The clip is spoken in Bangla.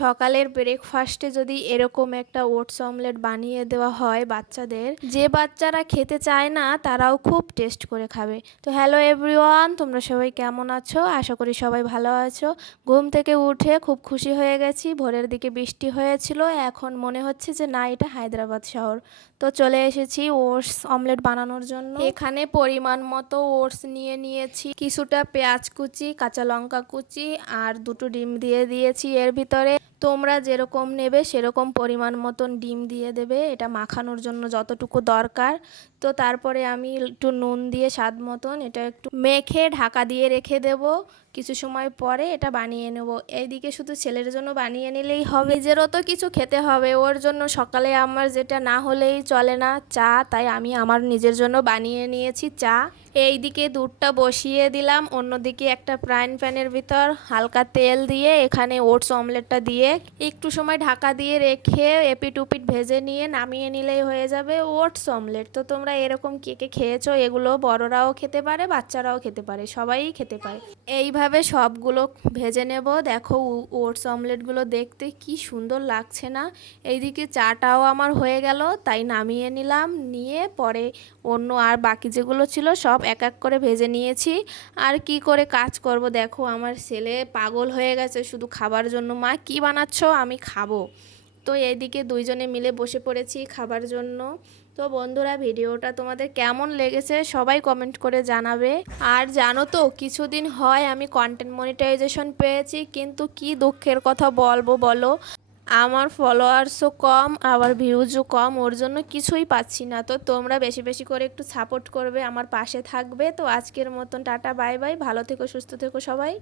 সকালের ব্রেকফাস্টে যদি এরকম একটা ওটস অমলেট বানিয়ে দেওয়া হয় বাচ্চাদের, যে বাচ্চারা খেতে চায় না তারাও খুব টেস্ট করে খাবে। তো হ্যালো এভরিওয়ান, তোমরা সবাই কেমন আছো? আশা করি সবাই ভালো আছো। ঘুম থেকে উঠে খুব খুশি হয়ে গেছি। ভোরের দিকে বৃষ্টি হয়েছিল, এখন মনে হচ্ছে যে না, এটা হায়দ্রাবাদ শহর। তো চলে এসেছি ওটস অমলেট বানানোর জন্য। এখানে পরিমাণ মতো ওটস নিয়ে নিয়েছি, কিছুটা পেঁয়াজ কুচি, কাঁচা লঙ্কা কুচি আর দুটো ডিম দিয়ে দিয়েছি এর ভিতরে। তোমরা যেরকম নেবে সেরকম পরিমাণ মতন ডিম দিয়ে দেবে, এটা মাখানোর জন্য যতটুকু দরকার। তো তারপরে আমি একটু নুন দিয়ে স্বাদ মতন এটা একটু মেখে ঢাকা দিয়ে রেখে দেব। কিছু সময় পরে এটা বানিয়ে নেব। এইদিকে শুধু ছেলের জন্য বানিয়ে নিলেই হবে, নিজেরও তো কিছু খেতে হবে। ওর জন্য সকালে আমার যেটা না হলেই চলে না, চা, তাই আমি আমার নিজের জন্য বানিয়ে নিয়েছি চা। এইদিকে দুধটা বসিয়ে দিলাম, অন্যদিকে একটা ফ্রাইং প্যানের ভিতর হালকা তেল দিয়ে এখানে ওটস অমলেটটা দিয়ে একটু সময় ঢাকা দিয়ে রেখে এপিট উপিট ভেজে নিয়ে নামিয়ে নিলেই হয়ে যাবে ওটস অমলেট। তো তোমরা এরকম কে কে খেয়েছো? এগুলো বড়রাও খেতে পারে, বাচ্চারাও খেতে পারে, সবাই খেতে পারে। এইভাবে সবগুলো ভেজে নেব। দেখো ওটস অমলেটগুলো দেখতে কি সুন্দর লাগছে না? এইদিকে চাটাও আমার হয়ে গেল, তাই নামিয়ে নিলাম। নিয়ে পরে অন্য আর বাকি যেগুলো ছিল সব এক এক করে ভেজে নিয়েছি। আর কি করে কাজ করব, দেখো আমার ছেলে পাগল হয়ে গেছে শুধু খাবার জন্য। মা কি বানাচ্ছ? আমি খাবো। তো এইদিকে দুইজনে মিলে বসে পড়েছি খাবার জন্য। তো বন্ধুরা, ভিডিওটা তোমাদের কেমন লেগেছে সবাই কমেন্ট করে জানাবে। আর জানো তো, কিছুদিন হয় আমি কন্টেন্ট মনিটাইজেশন পেয়েছি, কিন্তু কি দুঃখের কথা বলবো বলো, আমার ফলোয়ার্সও কম, আবার ভিউজও কম, ওর জন্য কিছুই পাচ্ছি না। তো তোমরা বেশি বেশি করে একটু সাপোর্ট করবে, আমার পাশে থাকবে। তো আজকের মতন টাটা, বাই বাই, ভালো থেকো, সুস্থ থেকো সবাই।